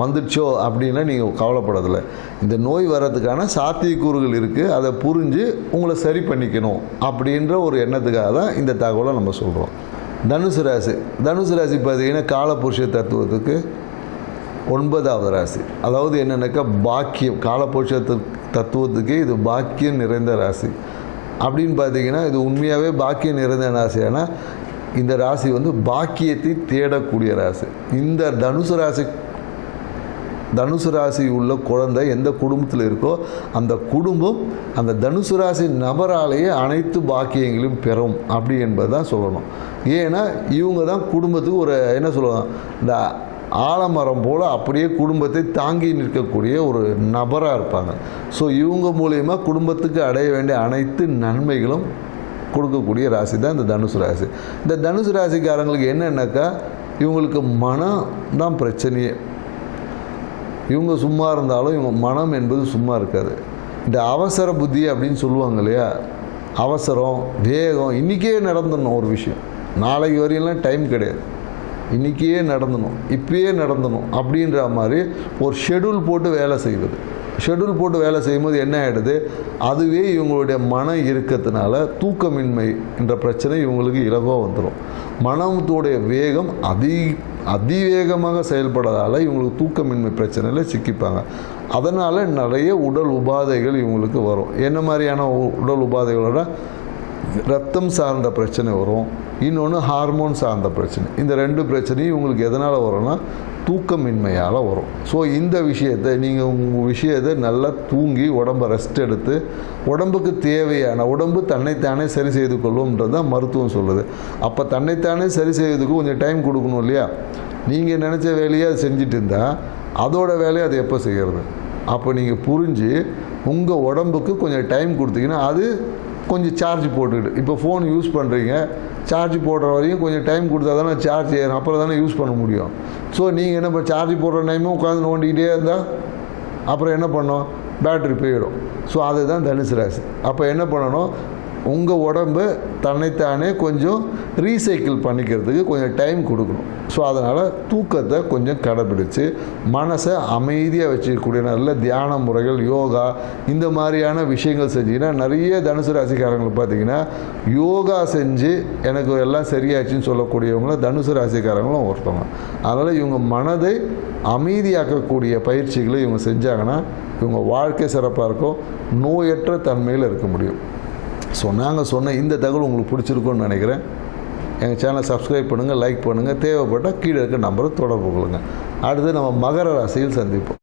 வந்துடுச்சோ அப்படின்னா நீங்கள் கவலைப்படதில்லை இந்த நோய் வர்றதுக்கான சாத்தியக்கூறுகள் இருக்குது அதை புரிஞ்சு உங்களை சரி பண்ணிக்கணும் அப்படின்ற ஒரு எண்ணத்துக்காக தான் இந்த தகவலை நம்ம சொல்கிறோம் தனுசு ராசி. தனுசு ராசி பார்த்தீங்கன்னா காலபுருஷ தத்துவத்துக்கு ஒன்பதாவது ராசி. அதாவது என்னென்னாக்கா பாக்கியம். காலபுருஷ தத்துவத்துக்கே தத்துவத்துக்கு இது பாக்கியம் நிறைந்த ராசி. அப்படின்னு பார்த்தீங்கன்னா இது உண்மையாகவே பாக்கியம் நிறைந்த ராசி. ஆனால் இந்த ராசி வந்து பாக்கியத்தை தேடக்கூடிய ராசி. இந்த தனுசு ராசி தனுசு ராசி உள்ள குழந்தை எந்த குடும்பத்தில் இருக்கோ அந்த குடும்பம் அந்த தனுசு ராசி நபராலேயே அனைத்து பாக்கியங்களையும் பெறும் அப்படி என்பது தான் சொல்லணும். ஏன்னா இவங்க தான் குடும்பத்துக்கு ஒரு என்ன சொல்லுவாங்க இந்த ஆலமரம் போல் அப்படியே குடும்பத்தை தாங்கி நிற்கக்கூடிய ஒரு நபராக இருப்பாங்க. ஸோ இவங்க மூலயமா குடும்பத்துக்கு அடைய வேண்டிய அனைத்து நன்மைகளும் கொடுக்கக்கூடிய ராசி தான் இந்த தனுசு ராசி. இந்த தனுசு ராசிக்காரங்களுக்கு என்னென்னாக்கா இவங்களுக்கு மனம் தான் பிரச்சனையே. இவங்க சும்மா இருந்தாலும் இவங்க மனம் என்பது சும்மா இருக்காது. இந்த அவசர புத்தி அப்படின்னு சொல்லுவாங்க இல்லையா? அவசரம் வேகம் இன்றைக்கே நடந்துடணும் ஒரு விஷயம். நாளைக்கு வரையெல்லாம் டைம் கிடையாது. இன்றைக்கியே நடந்தணும் இப்பயே நடந்தணும் அப்படின்ற மாதிரி ஒரு ஷெட்யூல் போட்டு வேலை செய்வது. ஷெடியூல் போட்டு வேலை செய்யும்போது என்ன ஆகிடுது அதுவே இவங்களுடைய மன இருக்கிறதுனால தூக்கமின்மை என்ற பிரச்சனை இவங்களுக்கு இலகுவாக வந்துடும் மனத்துடைய வேகம் அதி அதிவேகமாக செயல்படுறதால இவங்களுக்கு தூக்கமின்மை பிரச்சனையில் சிக்கிப்பாங்க. அதனால் நிறைய உடல் உபாதைகள் இவங்களுக்கு வரும். என்ன மாதிரியான உடல் உபாதைகளோட? ரத்தம் சார்ந்த பிரச்சனை வரும். இன்னொன்று ஹார்மோன் சார்ந்த பிரச்சனை. இந்த ரெண்டு பிரச்சனையும் உங்களுக்கு எதனால் வரும்னா தூக்கமின்மையால் வரும். ஸோ இந்த விஷயத்தை நீங்கள் உங்கள் விஷயத்தை நல்லா தூங்கி உடம்பை ரெஸ்ட் எடுத்து உடம்புக்கு தேவையான உடம்பு தன்னைத்தானே சரி செய்து கொள்ளும்ன்றது தான் மருத்துவம் சொல்லுது. அப்போ தன்னைத்தானே சரி செய்வதுக்கு கொஞ்சம் டைம் கொடுக்கணும் இல்லையா? நீங்கள் நினச்ச வேலையை அது செஞ்சுட்டு இருந்தால் அதோட வேலையை அது எப்போ செய்கிறது அப்போ நீங்கள் புரிஞ்சு உங்கள் உடம்புக்கு கொஞ்சம் டைம் கொடுத்தீங்கன்னா அது கொஞ்சம் சார்ஜ் போட்டுக்கிட்டு இப்போ ஃபோன் யூஸ் பண்ணுறீங்க சார்ஜ் போடுற வரையும் கொஞ்சம் டைம் கொடுத்தா தானே சார்ஜ் ஏறும். அப்புறம் தானே யூஸ் பண்ண முடியும். ஸோ நீங்கள் என்ன இப்போ சார்ஜ் போடுற டைமும் உட்காந்து நோண்டிக்கிட்டே இருந்தால் அப்புறம் என்ன பண்ணோம்? பேட்டரி போயிடும். ஸோ அதுதான் தனுசு ராசி. அப்போ என்ன பண்ணணும்? உங்கள் உடம்பு தன்னைத்தானே கொஞ்சம் ரீசைக்கிள் பண்ணிக்கிறதுக்கு கொஞ்சம் டைம் கொடுக்கணும். ஸோ அதனால் தூக்கத்தை கொஞ்சம் கடைப்பிடிச்சு மனசை அமைதியாக வச்சுக்கக்கூடிய நல்ல தியான முறைகள் யோகா இந்த மாதிரியான விஷயங்கள் செஞ்சிங்கன்னா நிறைய தனுசு ராசிக்காரங்களை பார்த்தீங்கன்னா யோகா செஞ்சு எனக்கு எல்லாம் சரியாச்சுன்னு சொல்லக்கூடியவங்களும் தனுசு ராசிக்காரங்களும் ஒருத்தவங்க. அதனால் இவங்க மனதை அமைதியாக்கக்கூடிய பயிற்சிகளை இவங்க செஞ்சாங்கன்னா இவங்க வாழ்க்கை சிறப்பாக இருக்கும் நோயற்ற தன்மையில் இருக்க முடியும். ஸோ நாங்கள் சொன்ன இந்த தகவல் உங்களுக்கு பிடிச்சிருக்குன்னு நினைக்கிறேன். எங்கள் சேனலை சப்ஸ்கிரைப் பண்ணுங்கள் லைக் பண்ணுங்கள் தேவைப்பட்டால் கீழே இருக்க நம்பரை தொடர்பு கொள்ளுங்கள் அடுத்து நம்ம மகர ராசியில் சந்திப்போம்.